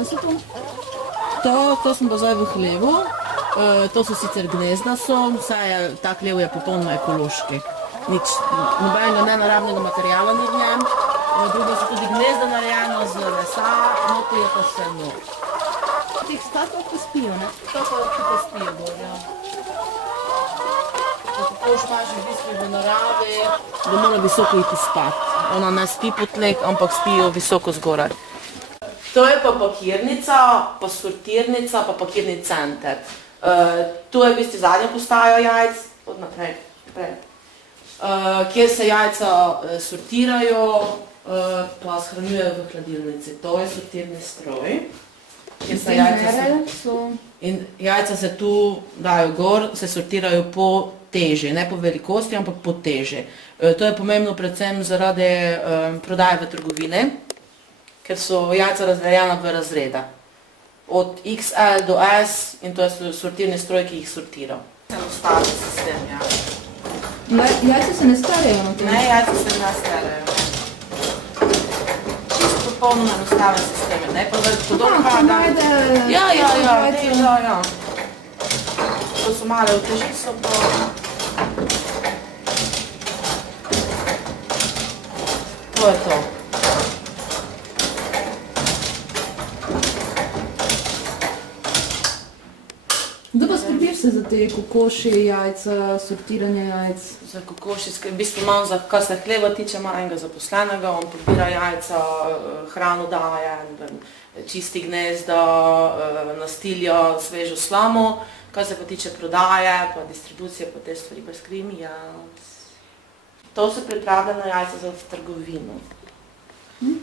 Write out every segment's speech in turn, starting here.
Kaj so to? To sem pa zdaj v hlevu. To so sicer gnezda, saj je, ta hlev je popolnoma ekološki. Nič, nobenega nenaravnega materijala ni v njem. Drugo so tudi gnezda narejeno z lesa, notri je pa vse nov. Teh statkov pa spijo, ne? To pa spijo bolj, ja. Tako imaš v bistvu v naravi, da mora visoko iti spat. Ona ne spi po tleh, ampak spijo visoko zgoraj. To je pa pakirnica, pa sortirnica, pa pakirni center. Tu je v bistvu zadnja postaja jajc, od naprej, kjer se jajca sortirajo, pa shranjujejo v hladilnici. To je sortirni stroj. In jajca se tu dajo gor, se sortirajo po teži, ne po velikosti, ampak po teži. To je pomembno predvsem zaradi prodaje v trgovine, ker so jajca razdeljena v razreda. Od XL do S in to je sortirni stroj, ki jih sortira. Enostaven sistem, ja. Jajca se ne starejo na tem? Ne, jajca se ne starejo. Čisto popolnoma enostaven sistem, ne pa več podobno. Ja. To so male uteži, so pa... To je to. Kdo pa skrbiš se za te kokoši, jajca, sortiranje jajc? Za kokoši, v bistvu imam, kar se hleva tiče, ima enega zaposlenega, on pobira jajca, hrano daje, čisti gnezda, nastilja svežo slamo, kar se pa tiče prodaje, pa distribucije, pa te stvari, pa skrbim jajc. To so pripravljena jajca za trgovino.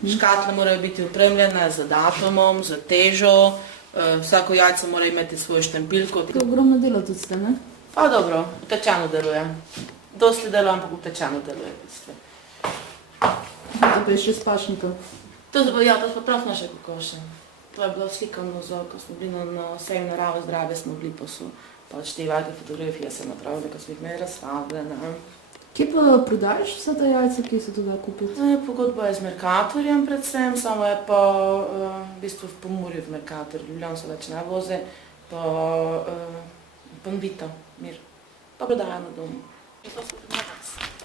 Škatle morajo biti opremljene z datumom, z težo, vsako jajce mora imeti svojo štempilko. To je ogromno delo tudi ste, ne? Pa dobro, utečeno deluje. Dosti delo, ampak utečeno deluje. To pa je še spašnikov. To so pa prav naše kokoše. To je bilo slikano, ko smo bili na sejem narave zdrave, smo bili pa so pač te velike fotografije se napravili, ko smo jih imeli razstavljene. Kje pa prodajaš vse te jajce, ki se tudi kupiti? Pogodba je z Mercatorjem predvsem, samo je pa v bistvu v Pomurju v Mercator, Ljubljan se več ne vozi, pa Panvita, Mir. Pa prodaja na domu. To so pri nas.